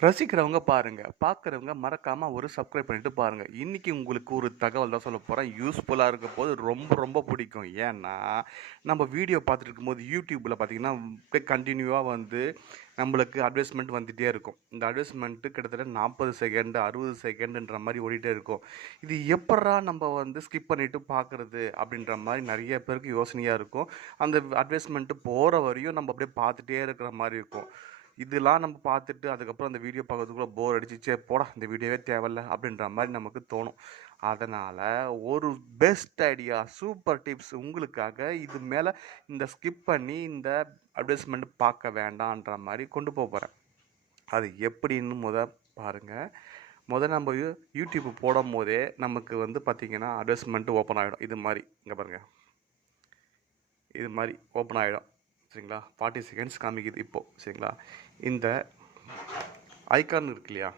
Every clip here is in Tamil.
ரசிக்கிறவங்க பாருங்க. பார்க்குறவங்க மறக்காம ஒரு சப்ஸ்கிரைப் பண்ணிட்டு பாருங்க. இன்னைக்கு உங்களுக்கு ஒரு தகவல் தான் சொல்லப் போறேன். யூஸ்ஃபுல்லா இருக்கப்போது ரொம்ப ரொம்ப பிடிக்கும். ஏன்னா, நம்ம வீடியோ பார்த்துட்டு இருக்கும்போது YouTubeல பார்த்தீங்கன்னா, அப்படியே கன்டினியூவா வந்து நம்மளுக்கு அட்வர்டைஸ்மென்ட் வந்துட்டே இருக்கும். இந்த அட்வர்டைஸ்மென்ட் கிட்டத்தட்ட 40 செகண்ட், 60 செகண்டுன்ற மாரி ஓடிட்டே இருக்கும். இது எப்புட்றா நம்ம வந்து ஸ்கிப் பண்ணிட்டு பார்க்குறது? அப்படின்ற மாரி நெறைய பேருக்கு யோசனையா இருக்கும். அந்த அட்வர்டைஸ்மென்ட் போற வரையும் நம்ம அப்படியே பார்த்துட்டே இருக்கிற மாரி இருக்கும். இதெல்லாம் நம்ம பார்த்துட்டு அதுக்கப்புறம் அந்த வீடியோ பார்க்கறதுக்குள்ள போர் அடிச்சு, "ச்சே போடா இந்த வீடியோவே தேவையில்ல" அப்படின்ற மாரி நமக்கு தோணும். அதனால ஒரு பெஸ்ட் ஐடியா, சூப்பர் டிப்ஸ் உங்களுக்காக இது மேல இந்த ஸ்கிப் பண்ணி இந்த அட்வர்டைஸ்மென்ட் பார்க்க வேண்டான்ற மாரி கொண்டு போறேன். அது எப்படின்னு பாருங்க. நம்ம யூடியூப் போடும்போதே நமக்கு வந்து பார்த்தீங்கன்னா, அட்வர்டைஸ்மென்ட் ஓப்பன் ஆயிடும். இது மாரி. இங்க பாருங்க. இது மாரி ஓப்பன் ஆயிடும். சரிங்களா? 40 செகண்ட்ஸ் காமிக்குது இப்போ. சரிங்களா? இந்த ஐகான் இருக்கு இல்லையா?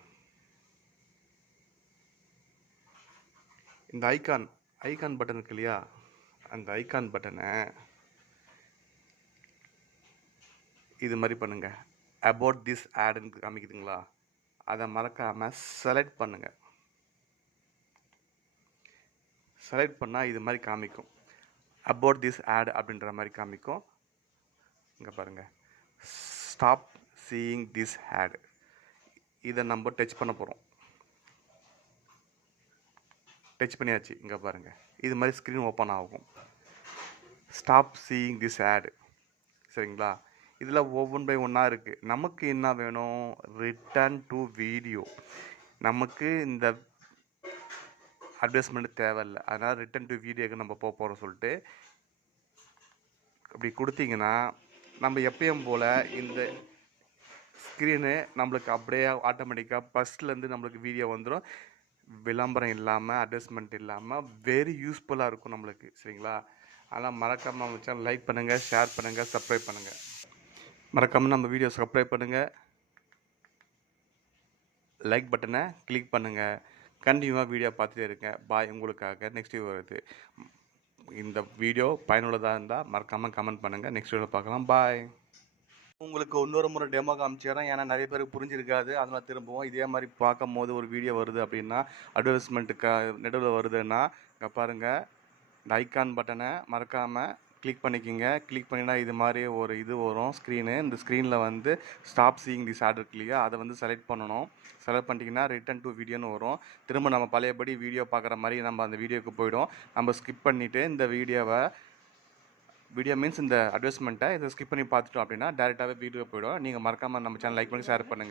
இந்த ஐகான் பட்டன் இருக்கு இல்லையா? அந்த ஐகான் பட்டனை இது மாதிரி பண்ணுங்க. அபவுட் திஸ் ஆடுன்னு காமிக்குதுங்களா? அதை மறக்காம செலக்ட் பண்ணுங்க. செலக்ட் பண்ணால் இது மாதிரி காமிக்கும். அபவுட் திஸ் ஆட் அப்படின்ற மாதிரி காமிக்கும். இங்கே பாருங்க. Stop seeing this ad. இதை நம்ம டச் பண்ண போகிறோம். டச் பண்ணியாச்சு. இங்கே பாருங்கள், இது மாதிரி ஸ்க்ரீன் ஓப்பன் ஆகும். Stop seeing this ad. சரிங்களா? இதில் ஒவ்வொன் பை ஒன்றா இருக்குது. நமக்கு என்ன வேணும்? Return to video. நமக்கு இந்த அட்வர்டைஸ்மெண்ட் தேவையில்லை. அதனால் ரிட்டர்ன் டு வீடியோக்கு நம்ம போகிறோம் சொல்லிட்டு அப்படி கொடுத்தீங்கன்னா, நம்ம எப்பயும் போல் இந்த ஸ்க்ரீனு நம்மளுக்கு அப்படியே ஆட்டோமேட்டிக்காக ஃபஸ்ட்லேருந்து நம்மளுக்கு வீடியோ வந்துடும். விளம்பரம் இல்லாமல், அட்வர்டைஸ்மெண்ட் இல்லாமல் வெரி யூஸ்ஃபுல்லாக இருக்கும் நம்மளுக்கு. சரிங்களா? அதனால் மறக்காமல் நம்ம சேனல் லைக் பண்ணுங்கள், ஷேர் பண்ணுங்கள், சப்ஸ்கிரைப் பண்ணுங்கள். மறக்காமல் நம்ம வீடியோ சப்ஸ்கிரைப் பண்ணுங்கள், லைக் பட்டனை கிளிக் பண்ணுங்கள். கண்டினியூவாக வீடியோ பார்த்துட்டே இருங்க. பாய். உங்களுக்காக நெக்ஸ்ட் வீடியோ வருது. இந்த வீடியோ பயனுள்ளதாக இருந்தால் மறக்காமல் கமெண்ட் பண்ணுங்கள். நெக்ஸ்ட் வீடியோ பார்க்கலாம். பாய். உங்களுக்கு இன்னொரு முறை டெமோ காமிச்சிடறேன். ஏன்னா நிறைய பேருக்கு புரிஞ்சிருக்காது. அதனால் திரும்பவும் இதே மாதிரி பார்க்கும் போது ஒரு வீடியோ வருது அப்படின்னா, அட்வர்டைஸ்மெண்ட்டுக்கு நடுவில் வருதுன்னா, இங்கே பாருங்கள், இந்த ஐகான் பட்டனை மறக்காமல் கிளிக் பண்ணிக்கிங்க. கிளிக் பண்ணினா இது மாதிரி ஒரு இது வரும் ஸ்க்ரீனு. இந்த ஸ்க்ரீனில் வந்து ஸ்டாப் சீயிங் திஸ் ஆட் இருக்கு இல்லையா? அதை வந்து செலக்ட் பண்ணணும். செலக்ட் பண்ணிட்டீங்கன்னா ரிட்டர்ன் டு வீடியோன்னு வரும். திரும்ப நம்ம பழையபடி வீடியோ பார்க்குற மாதிரி நம்ம அந்த வீடியோவுக்கு போய்டும். நம்ம ஸ்கிப் பண்ணிவிட்டு இந்த வீடியோ மீன்ஸ் இந்த அட்வர்டைஸ்மெண்ட்டை இதை ஸ்கிப் பண்ணி பார்த்துட்டோம் அப்படின்னா டேரெக்டாகவே வீடியோ போய்டும். நீங்கள் மறக்காமல் நம்ம சேனல் லைக் பண்ணி ஷேர் பண்ணுங்கள்.